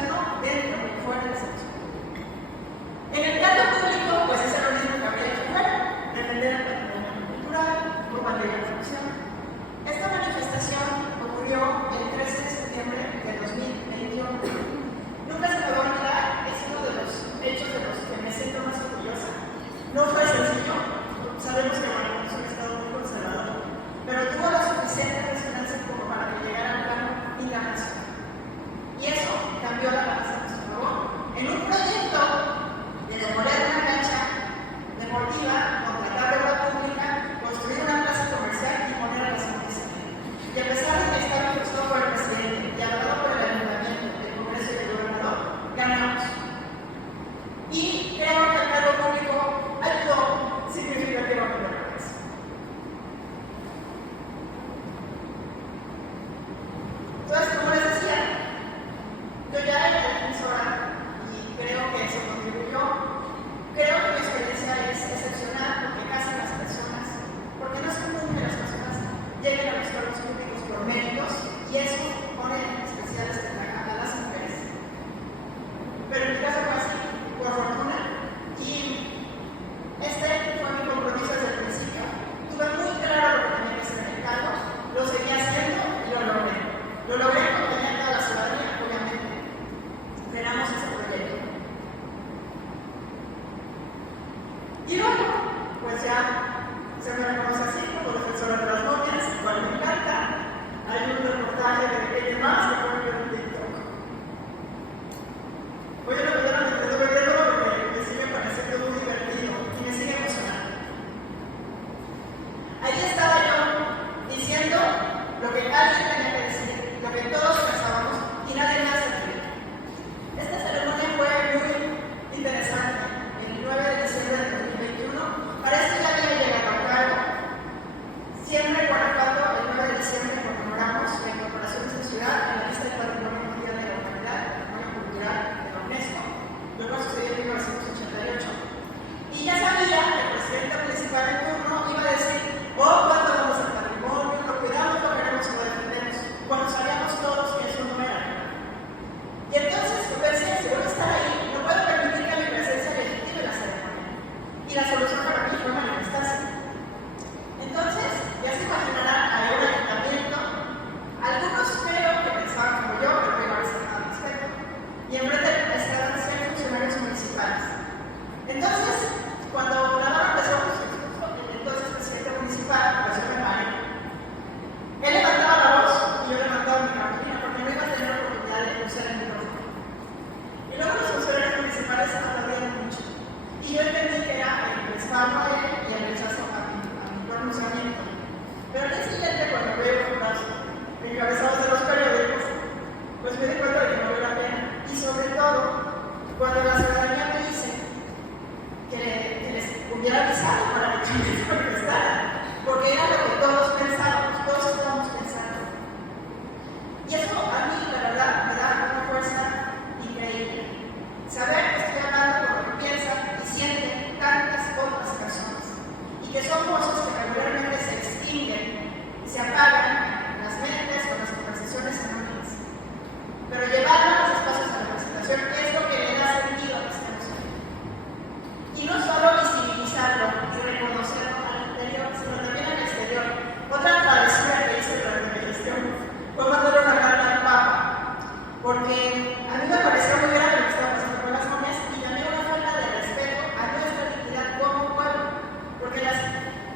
externo, dentro y fuera del servicio público. En el cargo público, pues es lo mismo que habría hecho fuera, defender el patrimonio cultural, combatir la corrupción. Esta manifestación ocurrió el 13 de septiembre de 2021. Nunca se me va a olvidar, es uno de los hechos de los que me siento más orgullosa. No fue sencillo, sabemos que Guanajuato es un estado muy conservador, pero tuvo la suficiente resonancia como para que llegara al plano internacional. Y eso cambió la balanza a nuestro favor. En un proyecto de demoler una cancha deportiva, contratar obra pública, construir una plaza comercial y poner a las noticias. Y a pesar de que estaba impulsado por el presidente y avalado por el ayuntamiento, el Congreso y el gobernador, ganamos. Y creo que el cargo público ayudó significativamente a eso. Entonces, como les decía, yo ya era defensora y creo que eso contribuyó. Creo que mi experiencia es excepcional porque casi las personas, porque no es común que las personas lleguen a los cargos públicos por méritos y eso pone en especial a las mujeres. Pero en mi caso fue así, por fortuna, y este fue mi compromiso desde el principio. Tuve muy claro lo que tenía que hacer en el cargo, lo seguía haciendo y lo logré. Lo logré acompañando a la ciudadanía, obviamente. Esperamos ese proyecto. Y luego, pues ya se me reconoce así como defensora de las novias, cual me encanta. Hay un reportaje de Pequeña Más que pueden ver en TikTok. Hoy lo vieron de todo porque me sigue pareciendo muy divertido y me sigue emocionando. Ahí estaba yo diciendo lo que alguien tenía que decir, lo que todos pensábamos y nadie más sentía. Esta ceremonia fue muy interesante. El 9 de diciembre de 2021, para esto ya había llegado a cargo. Siempre en Guanajuato, el 9 de diciembre, conmemoramos la incorporación de esta ciudad en la lista del Patrimonio Mundial de la Humanidad, Patrimonio Cultural de la UNESCO. Luego sucedió en 1988. Y ya sabía que el presidente municipal en turno iba a decir: oh, cuánto vamos al patrimonio, lo cuidamos, lo queremos y lo defendemos. Cuando sabíamos todos que eso no era. Y entonces pensé, si voy a estar ahí, no puedo permitir que mi presencia legitime la ceremonia. Y la solución para mí fue manifestarse. Entonces, ya se imaginarán, hay un ayuntamiento. Algunos creo que pensaban como yo, pero no iba a hacer nada al respecto. Y enfrente estaban 100 funcionarios municipales. Entonces, cuando Navarro empezó con su discurso, el entonces presidente municipal, José Mario, él levantaba la voz y yo levantaba mi cartulina porque no iba a tener la oportunidad de usar el micrófono. Y luego los funcionarios municipales aplaudieron mucho. Y yo entendí que era el respaldo a él y el rechazo a mi pronunciamiento. Pero al día siguiente, cuando veo los encabezados de los periódicos, pues me di cuenta de que no valió la pena. Y sobre todo, cuando la ciudadanía me dice que les hubiera avisado para que yo contestara, porque era lo que todos pensábamos, todos estábamos pensando. Y eso a mí, la verdad, me da una fuerza increíble. Saber que estoy hablando con lo que piensan y sienten tantas otras personas y que son voces que regularmente se extinguen, se apagan las mentes con las conversaciones anónimas. Pero llevarlo a los espacios de representación es lo que le da sentido a esta emoción. Y no solo visibilizarlo y reconocerlo al interior, sino también al exterior. Otra travesura que hice durante mi gestión fue mandarle una carta al Papa, porque a mí me pareció muy grave lo que estaba pasando con las momias y también una falta de respeto a nuestra dignidad como pueblo, porque las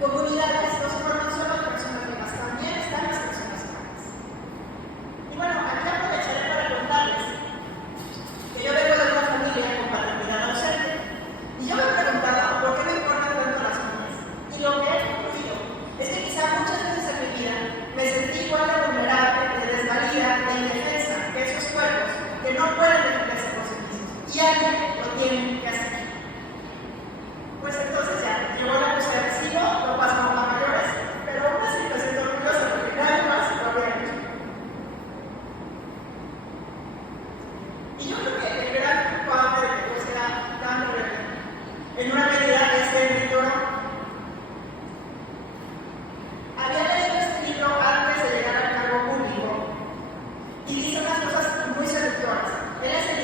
comunidades no se forman solo de personas vivas, también están las personas humanas. Y bueno, aquí aprovecharé para contarles que yo vengo de una familia con paternidad ausente y yo me he preguntado por qué me importan tanto las momias. Y lo que he concluido es que quizá muchas veces en mi vida me sentí igual de vulnerable, de desvalida, de indefensa que esos cuerpos que no pueden defenderse por sí mismos y alguien lo tiene que hacer. Pues entonces ya, llegó la música de recibo, no pasó a mayores, pero aún así me siento orgullosa porque nadie más lo había hecho. Y yo creo que el gran culpable de que pues era tan rebelde, en una medida es el libro. Había leído este libro antes de llegar al cargo público y dice unas cosas muy seductoras. Él es el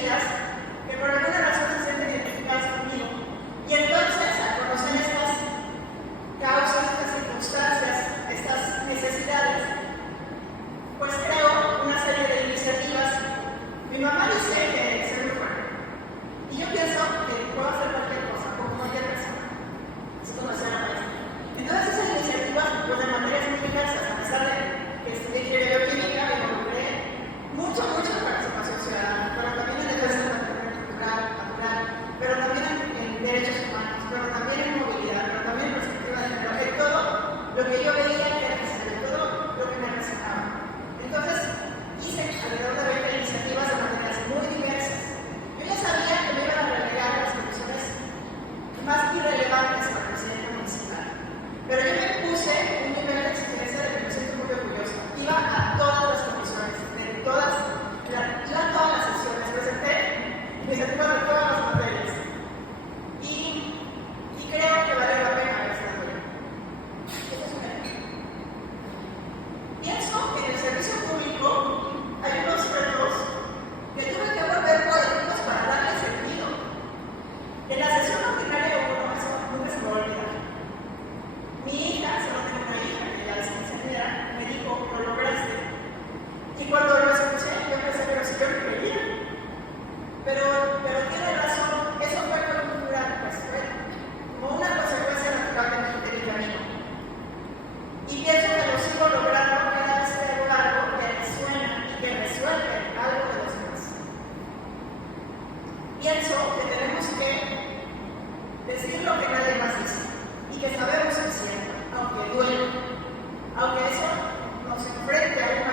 conocidas que por alguna razón se sienten identificadas conmigo. Y entonces, al conocer estas causas, estas circunstancias, estas necesidades, pues creo una serie de iniciativas. Mi mamá dice que soy muy fuerte. Y yo pienso que puedo hacer cualquier cosa, como cualquier persona. Así como decía la maestra. Entonces esas iniciativas, pues de materias muy diversas, a pesar de que estudié ingeniería bioquímica, me involucré mucho en participación ciudadana, pero también en defensa del patrimonio cultural, natural, pero también en derechos humanos, pero también en movilidad, pero también en perspectiva de género, en todo lo que yo veía que era necesario, todo lo que me representaba. Entonces, hice alrededor de 20 iniciativas de materias muy diversas. Yo ya sabía que me iban a relegar las condiciones más irrelevantes para el presidente municipal, pero yo me puse un nivel de exigencia de que me siento muy orgullosa. Iba a todas las comisiones, de todas las sesiones, presenté iniciativas de todas las materias. Y creo que vale la pena haber estado ahí. Esto es un ejemplo. Pienso que en el servicio público hay unos retos que tuve que volver poéticos para darle sentido. En la sesión ordinaria 1, eso nunca se me va a olvidar. Mi hija, solo tengo una hija, que ya es ingeniera, me dijo, lo lograste. Y cuando lo escuché, yo pensé, pero si yo no quería. Pero tiene razón, eso fue coyuntural, pues fue como una consecuencia natural de mi camino. Y pienso que lo sigo logrando cada vez que hago algo que resuena y que resuelve algo de los demás. Pienso que tenemos que decir lo que nadie más dice y que sabemos que es cierto, aunque duele, aunque eso nos enfrente a una